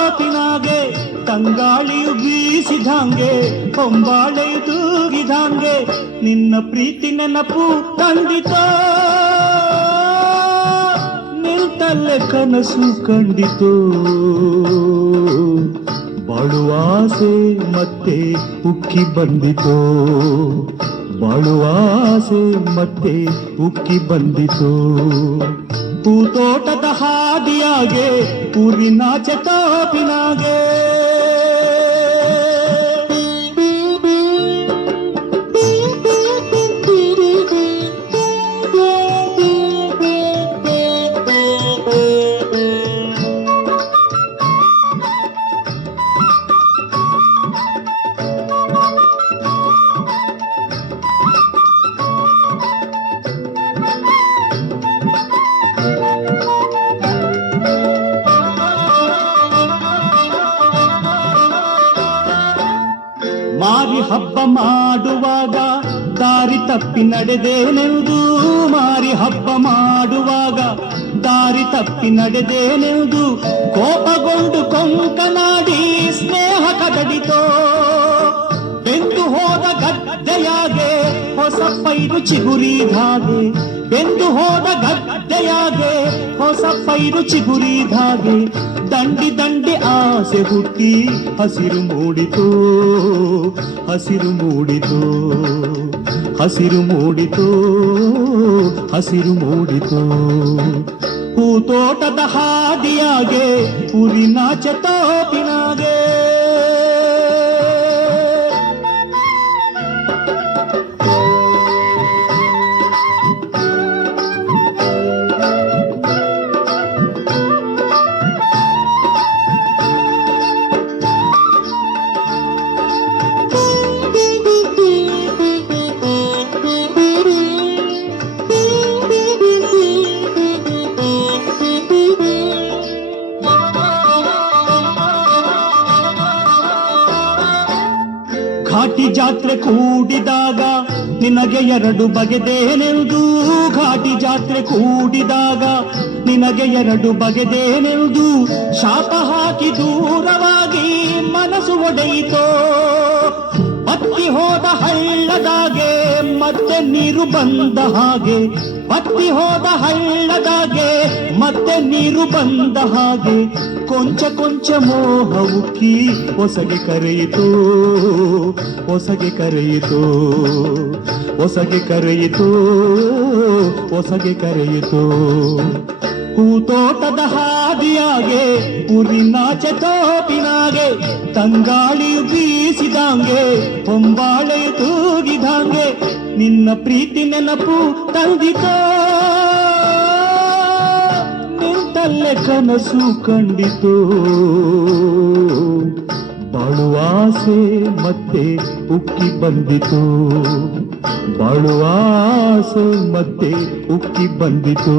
ತೋಪಿನಾಗೆ ತಂಗಾಳಿಯು ಬೀಸಿದಂಗೆ ಹೊಂಬಾಳೆಯು ತೂಗಿದಂಗೆ ನಿನ್ನ ಪ್ರೀತಿ ನೆನಪು ತಂದಿತೋ ನಿಲ್ತಲ್ಲೇ ಕನಸು ಕಂಡಿತು ಬಾಳುವಾಸೆ ಮತ್ತೆ ಉಕ್ಕಿ ಬಂದಿತು ಬಾಳುವಾಸೆ ಮತ್ತೆ ಉಕ್ಕಿ ಬಂದಿತು ಹೂತೋಟದ ಹಾದಿಯಾಗೆ ಊರಿನಾಚೆ ತೋಪಿನಾಗೆ ಮಾರಿ ಹಬ್ಬ ಮಾಡುವಾಗ ದಾರಿ ತಪ್ಪಿ ನಡೆದೇನೆಂದು ಮಾರಿ ಹಬ್ಬ ಮಾಡುವಾಗ ದಾರಿ ತಪ್ಪಿ ನಡೆದೇನೆಂದು ಕೋಪಗೊಂಡು ಕೊಂಕನಾಡಿ ಸ್ನೇಹ ಕದಡಿತೋ ಬೆಂದು ಹೋದ ಗದ್ದೆಯಾಗೆ ಹೊಸ ಪೈರು ಚಿಗುರಿದಾಗೆ ಬೆಂದು ಹೋದ ಗದ್ದೆಯಾಗೆ ಹೊಸ ಪೈರು ಚಿಗುರಿದಾಗೆ ದಂಡಿ ದಂಡಿ ಆಸೆ ಹುಟ್ಟಿ ಹಸಿರು ಮೂಡಿತು ಹಸಿರು ಮೂಡಿತು ಹಸಿರು ಮೂಡಿತು ಹಸಿರು ಮೂಡಿತು ಹೂತೋಟದ ಹಾದಿಯಾಗೆ ಊರಿನಾಚೆ ತೋಪಿನಾಗೆ ಘಾಟಿ ಜಾತ್ರೆ ಕೂಡಿದಾಗ ನಿನಗೆ ಎರಡು ಬಗೆದೇನೆಂದು ಘಾಟಿ ಜಾತ್ರೆ ಕೂಡಿದಾಗ ನಿನಗೆ ಎರಡು ಬಗೆದೇನೆಂದು ಶಾಪ ಹಾಕಿ ದೂರವಾಗಿ ಮನಸ್ಸು ಒಡೆಯಿತೋ ಬತ್ತಿ ಹೋದ ಹಳ್ಳದಾಗೆ ಮತ್ತೆ ನೀರು ಬಂದ ಹಾಗೆ ಬತ್ತಿ ಹೋದ ಹಳ್ಳದಾಗೆ ಮತ್ತೆ ನೀರು ಬಂದ ಹಾಗೆ ಕೊಂಚ ಕೊಂಚ ಮೋಹ ಉಕ್ಕಿ ಹೊಸಗೆ ಕರೆಯಿತು ಹೊಸಗೆ ಕರೆಯಿತು ಹೊಸಗೆ ಕರೆಯಿತು ಹೊಸಗೆ ಕರೆಯಿತು ಹೂತೋಟದ ಹಾದಿಯಾಗೆ ಊರಿನಾಚೆ ತೋಪಿನಾಗೆ ತಂಗಾಳಿಯು ಬೀಸಿದಂಗೆ ಹೊಂಬಾಳೆಯು ತೂಗಿದಂಗೆ ನಿನ್ನ ಪ್ರೀತಿ ನೆನಪು ತಂದಿತೋ ನಿಂತಲ್ಲೇ ಕನಸು ಕಂಡಿತು ಬಾಳುವಾಸೆ ಮತ್ತೆ ಉಕ್ಕಿ ಬಂದಿತು ಬಾಳುವಾಸೆ ಮತ್ತೆ ಉಕ್ಕಿ ಬಂದಿತು